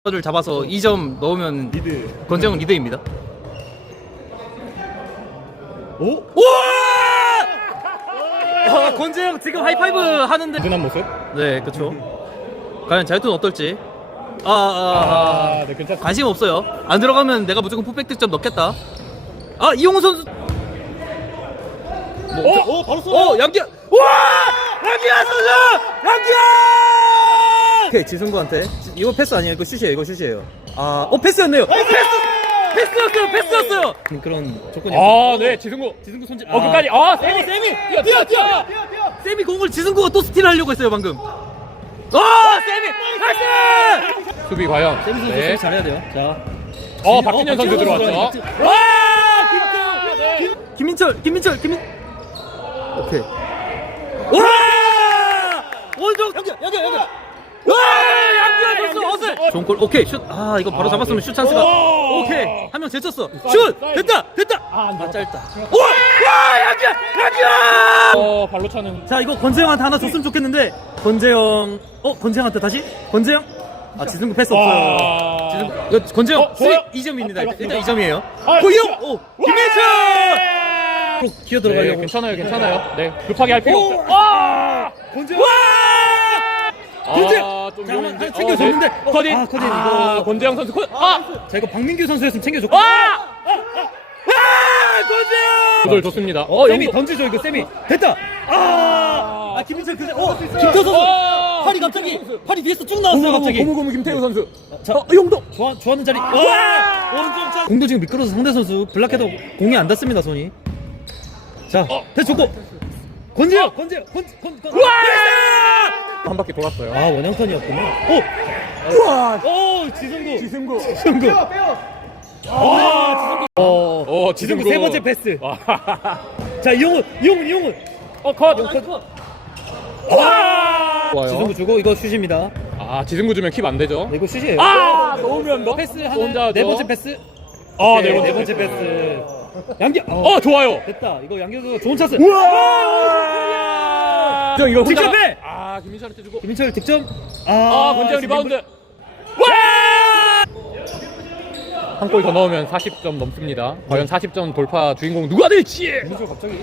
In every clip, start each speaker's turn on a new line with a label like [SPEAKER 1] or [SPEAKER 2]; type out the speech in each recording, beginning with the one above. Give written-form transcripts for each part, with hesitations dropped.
[SPEAKER 1] 를 잡아서 2점 넣으면
[SPEAKER 2] 리드.
[SPEAKER 1] 권재영 리드입니다.
[SPEAKER 2] 오?
[SPEAKER 1] 우와! 권재영 지금 하이파이브 하는데.
[SPEAKER 2] 든든한 모습?
[SPEAKER 1] 네, 그렇죠. 과연 자유투는 어떨지.
[SPEAKER 2] 네, 괜찮습니다.
[SPEAKER 1] 관심 없어요. 안 들어가면 내가 무조건 풋백 득점 넣겠다. 이용훈 선수.
[SPEAKER 2] 바로 쏘.
[SPEAKER 1] 양기현. 우와! 양기현 선수! 양기현! 오케이, 지승구한테. 이거 패스 아니에요? 이거 슛이에요. 이거 슛이에요. 패스였네요. 패스였어요. 그런 조건이.
[SPEAKER 2] 네, 지승구
[SPEAKER 1] 지승구 손질.
[SPEAKER 2] 끝까지. 세미. 뛰어.
[SPEAKER 1] 세미 공을 지승구가 또 스틸하려고 했어요 방금. 세미 나이스.
[SPEAKER 2] 수비 과연.
[SPEAKER 1] 세미 선수 수비 잘해야 돼요. 자,
[SPEAKER 2] 박진현 선수 들어왔죠.
[SPEAKER 1] 김민철. 오케이. 와! 원정 여기. 와! 양기현 선수 어슬. 좋은 골. 오케이 슛. 이거 바로 잡았으면 슛 찬스가. 오케이. 한 명 제쳤어. 슛. 됐다. 짧다. 와! 양기현.
[SPEAKER 2] 발로 차는.
[SPEAKER 1] 자, 이거 권재영한테 하나 줬으면 좋겠는데. 권재영. 권재영한테 다시? 권재영? 지승구 패스 없어요. 지승구. 이거 권재영.
[SPEAKER 2] 좋아요.
[SPEAKER 1] 2점입니다. 일단 2점이에요.
[SPEAKER 2] 아,
[SPEAKER 1] 고이영. 김민철. 기어
[SPEAKER 2] 네,
[SPEAKER 1] 들어가려고.
[SPEAKER 2] 괜찮아요. 네, 급하게 할 필요 없어.
[SPEAKER 1] 권재영. 좀
[SPEAKER 2] 자,
[SPEAKER 1] 위험한데.
[SPEAKER 2] 하나
[SPEAKER 1] 챙겨줬는데.
[SPEAKER 2] 커딘.
[SPEAKER 1] 커딘 이거.
[SPEAKER 2] 권재영 선수 컷.
[SPEAKER 1] 자, 이거 박민규 선수였으면 챙겨줬고. 권재영.
[SPEAKER 2] 구절 좋습니다.
[SPEAKER 1] 세미 던지죠 이거 세미. 됐다. 김민철 김태 선수. 팔이 뒤에서 쭉 나왔어요 갑자기.
[SPEAKER 2] 고무고무 김태우 선수.
[SPEAKER 1] 자, 용도 좋아하는 자리. 공도 지금 미끄러서 상대 선수 블락해도 공이 안 닿습니다 손이. 자, 패스 좋고. 권재영.
[SPEAKER 2] 한 바퀴 돌았어요.
[SPEAKER 1] 원형턴이었군요. 지승구. 지승구 세 번째 패스. 자, 이용훈.
[SPEAKER 2] 컷.
[SPEAKER 1] 지승구 주고 이거 슛입니다.
[SPEAKER 2] 지승구 주면 킵 안 되죠.
[SPEAKER 1] 이거 슛이에요.
[SPEAKER 2] 넣으면 너
[SPEAKER 1] 패스
[SPEAKER 2] 혼자
[SPEAKER 1] 하나. 네 번째 패스.
[SPEAKER 2] 네 번째
[SPEAKER 1] 패스. 양기.
[SPEAKER 2] 좋아요.
[SPEAKER 1] 됐다. 이거 양기 선수 좋은 찬스.
[SPEAKER 2] 이거 혼자.
[SPEAKER 1] 직접해.
[SPEAKER 2] 김민철한테 주고.
[SPEAKER 1] 김민철 득점.
[SPEAKER 2] 권재영 리바운드. 한 골 더 넣으면 40점 넘습니다. 과연 40점 돌파 주인공 누가 될지.
[SPEAKER 1] 김민철 갑자기.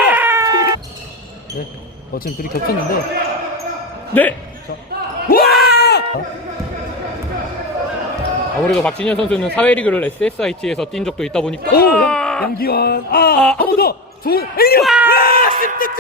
[SPEAKER 1] 네. 지금 둘이 겹쳤는데.
[SPEAKER 2] 네. 아무래도 박진현 선수는 사회리그를 SSIT에서 뛴 적도 있다 보니까.
[SPEAKER 1] 양기환. 한 번 더. 좋은.